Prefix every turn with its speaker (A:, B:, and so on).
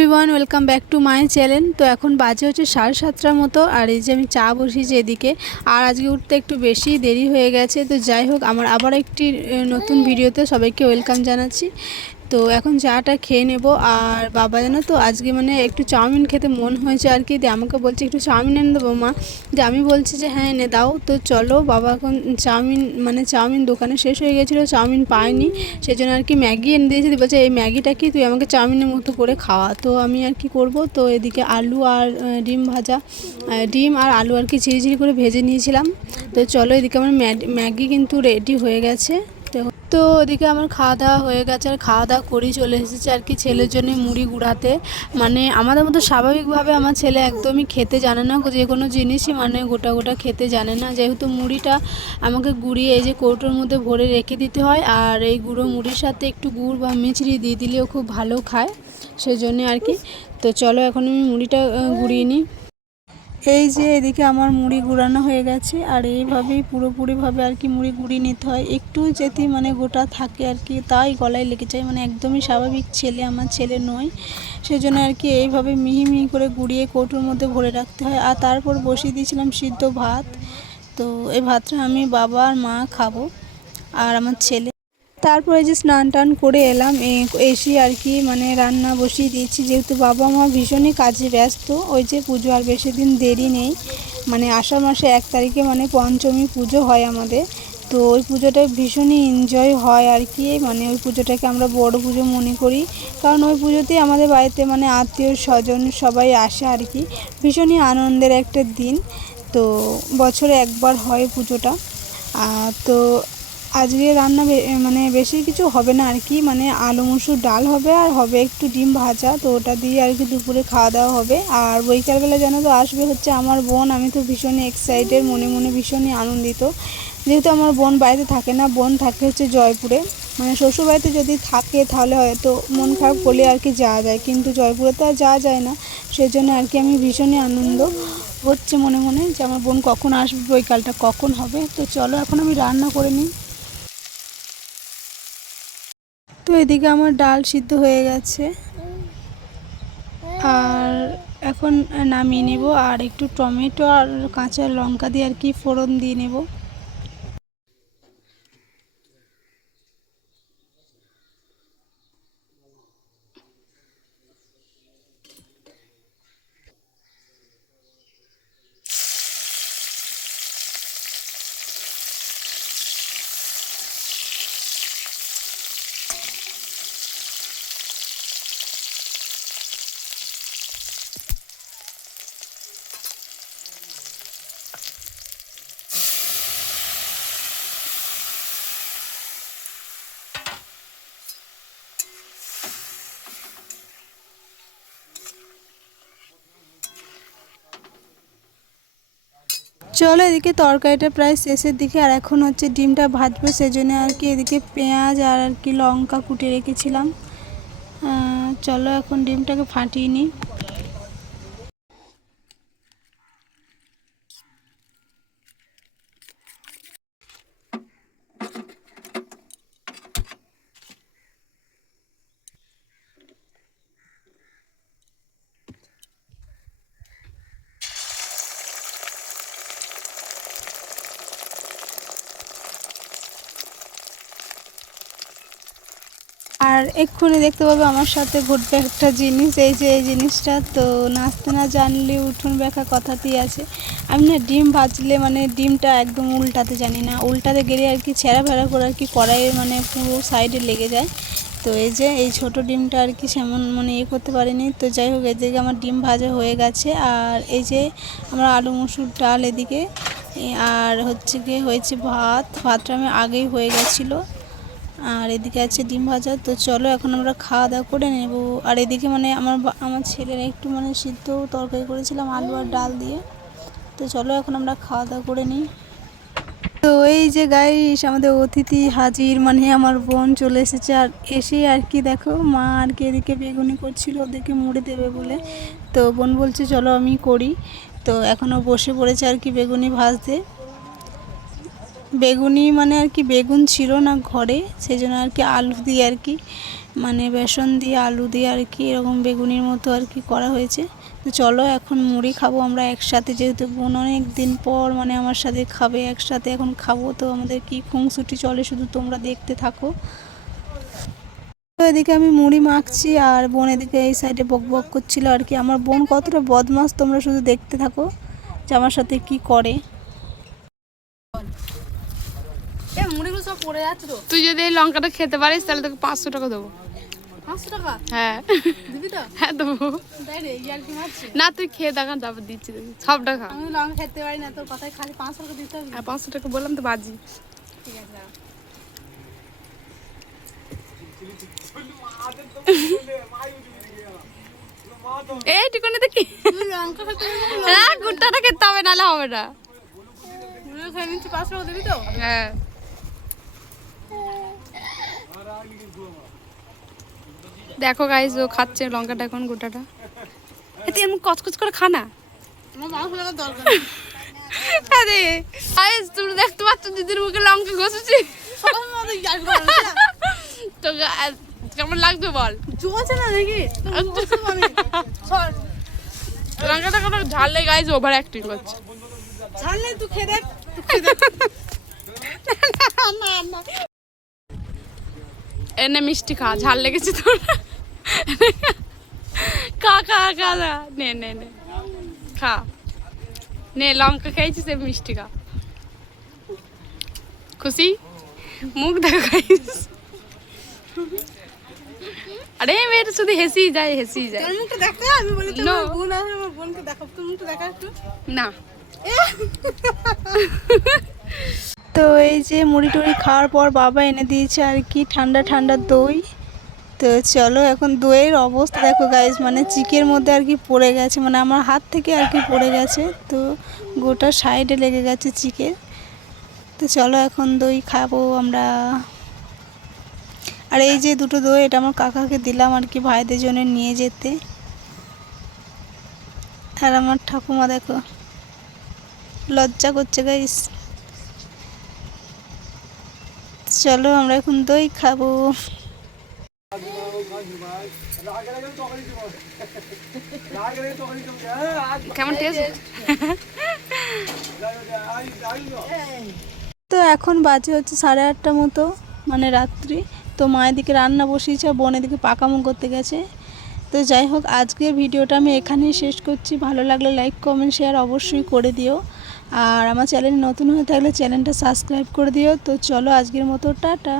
A: Everyone welcome back to my channel তো এখন বাজে হচ্ছে সাড়ে সাতটার মতো আর এই যে আমি চা বসিয়েছি এদিকে। আর আজকে উঠতে একটু বেশি দেরি হয়ে গেছে। তো যাই হোক আমার আবার একটি নতুন ভিডিওতে সবাইকে ওয়েলকাম জানাচ্ছি। তো এখন চাটা খেয়ে নেব। আর বাবা জানো তো, আজকে মানে একটু চাউমিন খেতে মন হয়েছে আর কি। দিয়ে আমাকে বলছে একটু চাউমিন এনে দেবো মা। যে আমি বলছি যে হ্যাঁ এনে দাও। তো চলো, বাবা এখন চাউমিন মানে চাউমিন দোকানে শেষ হয়ে গেছিল, চাউমিন পাইনি সেই জন্য আর কি ম্যাগি এনে দিয়েছি। দিয়ে বলছে, এই ম্যাগিটা কি? তুই আমাকে চাউমিনের মতো করে খাওয়া। তো আমি আর কি করব? তো এদিকে আলু আর ডিম ভাজা ডিম আর আলু আর কি ঝিরি ঝিরি করে ভেজে নিয়েছিলাম। তো চলো এদিকে আমার ম্যাগি কিন্তু রেডি হয়ে গেছে। তো ওদিকে আমার খাওয়া দাওয়া হয়ে গেছে, আর খাওয়া দাওয়া করেই চলে এসেছে। আর কি ছেলের জন্য মুড়ি গুঁড়াতে। মানে আমাদের মতো স্বাভাবিকভাবে আমার ছেলে একদমই খেতে জানে না, যে কোনো জিনিসই মানে গোটা গোটা খেতে জানে না। যেহেতু মুড়িটা আমাকে গুঁড়িয়ে এই যে কৌটোর মধ্যে ভরে রেখে দিতে হয়, আর এই গুঁড়ো মুড়ির সাথে একটু গুড় বা মিছরি দিয়ে দিলেও খুব ভালো খায়। সেই জন্যে আর কি। তো চলো এখন আমি মুড়িটা গুঁড়িয়ে নিই। এই যে এদিকে আমার মুড়ি গুঁড়ানো হয়ে গেছে, আর এইভাবেই পুরোপুরিভাবে আর কি মুড়ি গুঁড়িয়ে নিতে হয়। একটু যদি মানে গোটা থাকে আর কি, তাই গলায় লেগে যায়। মানে একদমই স্বাভাবিক ছেলে, আমার ছেলে নয়। সেজন্য আর কি এইভাবে মিহি মিহি করে গুঁড়িয়ে কৌটোর মধ্যে ভরে রাখতে হয়। আর তারপর বসিয়ে দিয়েছিলাম সিদ্ধ ভাত। তো এই ভাতটা আমি বাবা আর মা খাব, আর আমার ছেলে তারপরে যে স্নান টান করে এলাম এসে আর কি মানে রান্না বসিয়ে দিয়েছি। যেহেতু বাবা মা ভীষণই কাজে ব্যস্ত, ওই যে পুজো আর বেশি দিন দেরি নেই। মানে আষাঢ় মাসে এক তারিখে মানে পঞ্চমী পুজো হয় আমাদের। তো ওই পুজোটা ভীষণই এনজয় হয় আর কি। মানে ওই পুজোটাকে আমরা বড় পুজো মনে করি। কারণ ওই পুজোতেই আমাদের বাড়িতে মানে আত্মীয় স্বজন সবাই আসে আর কি। ভীষণই আনন্দের একটা দিন। তো বছরে একবার হয় পুজোটা। তো আজকে রান্না মানে বেশি কিছু হবে না আর কি মানে আলু, মুসুর ডাল হবে আর হবে একটু ডিম ভাজা, তো ওটা দিয়ে আর কি দুপুরে খাওয়া দাওয়া হবে। আর বৈকালবেলা জানো তো আসবে হচ্ছে আমার বোন, আমি তো ভীষণই এক্সাইটেড মনে মনে ভীষণই আনন্দিত। যেহেতু আমার বোন বাড়িতে থাকে না, বোন থাকে হচ্ছে জয়পুরে মানে শ্বশুর বাড়িতে যদি থাকে তাহলে হয়তো মন খারাপ করলে আর কি যাওয়া যায়, কিন্তু জয়পুরে তো আর যাওয়া যায় না, সেজন্য আর কি আমি ভীষণই আনন্দ হচ্ছে মনে মনে যে আমার বোন কখন আসবে, বৈকালটা কখন হবে, তো চলো এখন আমি রান্না করে নিই। তো এদিকে আমার ডাল সিদ্ধ হয়ে গেছে। আর এখন নামিয়ে নেব, আর একটু টমেটো আর কাঁচা লঙ্কা দিয়ে আর কি ফোড়ন দিয়ে নেব। চলো এদিকে তরকারিটা প্রায় শেষের দিকে, আর এখন হচ্ছে ডিমটা ভাজবো, সেজন্য আর কি এদিকে পেঁয়াজ আর আর কি লঙ্কা কুটে রেখেছিলাম। চলো এখন ডিমটাকে ফাটিয়ে নিই। আর এক্ষুনি দেখতে পাবে আমার সাথে ঘটবে একটা জিনিস, এই যে এই জিনিসটা। তো নাচতে না জানলে উঠোন ব্যাখা কথাতেই আছে। আমি না ডিম ভাজলে মানে ডিমটা একদম উল্টাতে জানি না। উল্টাতে গেলে আর কি ছেঁড়া ভেড়া করে আর কি কড়াইয়ের মানে পুরো সাইডে লেগে যায়। তো এই যে এই ছোট ডিমটা আর কি সেমন মানে ইয়ে করতে পারিনি। তো যাই হোক, এদিকে আমার ডিম ভাজা হয়ে গেছে। আর এই যে আমার আলু, মসুর ডাল এদিকে। আর হচ্ছে গিয়ে হয়েছে ভাত। ভাতটা আমি আগেই হয়ে গেছিল। আর এদিকে আছে ডিম ভাজা, তো চলো এখন আমরা খাওয়া দাওয়া করে নেব। আর এদিকে মানে আমার আমার ছেলের একটু মানে সিদ্ধ তরকারি করেছিলাম, আলু আর ডাল দিয়ে। তো চলো এখন আমরা খাওয়া দাওয়া করে নিই। তো এই যে গাইস আমাদের অতিথি হাজির মানে আমার বোন চলে এসেছে। আর এসে আর কি দেখো, মা আর কি এদিকে বেগুনি করছিল, ওদেরকে মুড়ে দেবে বলে। তো বোন বলছে, চলো আমি করি। তো এখনও বসে পড়েছে আর কি বেগুনি ভাজতে। বেগুনি মানে আর কি বেগুন ছিল না ঘরে সেই জন্য আর কি আলু দিয়ে আর কি মানে বেসন দিয়ে আলু দিয়ে আর কি এরকম বেগুনির মতো আর কি করা হয়েছে। তো চলো এখন মুড়ি খাব আমরা একসাথে, যেহেতু বোন অনেক দিন পর মানে আমার সাথে খাবে, একসাথে এখন খাব, তো আমাদের কি খুংসুটি চলে শুধু তোমরা দেখতে থাকো। তো এদিকে আমি মুড়ি মাখছি আর বোন এদিকে এই সাইডে বক বক করছিল আর কি। আমার বোন কতটা বদমাস তোমরা শুধু দেখতে থাকো যে আমার সাথে কি করে
B: এ মুড়িগুলো সব পড়ে যাচ্ছে তো
C: তুই যদি এই লঙ্কাটা খেতে পারিস তাহলে তোকে পাঁচশো টাকা দেবো। হ্যাঁ। হ্যাঁ দেবো। না তুই খেয়ে দেখা তারপর দিচ্ছি সব টাকা।
B: আমি লঙ্কা খেতে পারি না তোর কথায় খালি পাঁচশো টাকা দিতে হবে।
C: আর পাঁচশো টাকা বললাম তো বাজি।
B: ঠিক আছে
C: এই
B: না?
C: হ্যাঁ খেতে হবে নাহলে হবে না।
B: মুড়ি নিচ্ছি পাঁচশো টাকা দিবি তো?
C: হ্যাঁ। দেখো গাইজ ও খাচ্ছে লঙ্কাটা এখন গোটাটা এতে এমন কচকচ করে খা না
B: আমার পাঁচশো টাকা দরকার
C: আরে গাইজ তুমি দেখতে পাচ্ছ দিদির মুখে লঙ্কা ঘষেছি। তো কেমন লাগবে বল
B: জ্বলছে না নাকি।
C: লঙ্কাটা কোনো ঝালে গাইজ ওভার অ্যাক্টিং করছে
B: ঝাল তুই খেয়ে দেখ তুই খেয়ে দেখ। না, না।
C: এনে মিষ্টি খা ঝাল লেগেছে তোর। খা খা খা। নে নে নে। খা। নে লঙ্কা খেয়েছিস মিষ্টি খা। খুশি? মুখ দেখা খাইস আরে মেয়েটা শুধু হেসেই যায় হেসেই যায়।
B: মুখটা দেখা আমি বলি তোর বোন আছে আমার বোনকে দেখাও তোর মুখটা দেখা একটু।
C: না।
A: তো এই যে মুড়ি টুড়ি খাওয়ার পর বাবা এনে দিয়েছে আর কি ঠান্ডা ঠান্ডা দই। তো চলো এখন দইয়ের অবস্থা দেখো গাইজ মানে চিকের মধ্যে আর কি পড়ে গেছে মানে আমার হাত থেকে আর কি পড়ে গেছে, তো গোটা সাইডে লেগে গেছে চিকের তো চলো এখন দই খাব আমরা। আর এই যে দুটো দই, এটা আমার কাকাকে দিলাম আর কি ভাইদের জন্য নিয়ে যেতে। আর আমার ঠাকুমা দেখো, লজ্জা করছে গাইস চলো আমরা এখন দই খাব।
C: কেমন টেস্ট
A: তো এখন বাজে হচ্ছে সাড়ে আটটা মতো মানে রাত্রি। তো মায়ের দিকে রান্না বসিয়েছে আর বোন এদিকে পাকামো করতে গেছে। তো যাই হোক আজকের ভিডিওটা আমি এখানেই শেষ করছি। ভালো লাগলে লাইক কমেন্ট শেয়ার অবশ্যই করে দিও। আর আমার চ্যানেল নতুন হয়ে থাকলে চ্যানেলটা সাবস্ক্রাইব করে দিও। তো চলো আজকের মতো, টাটা।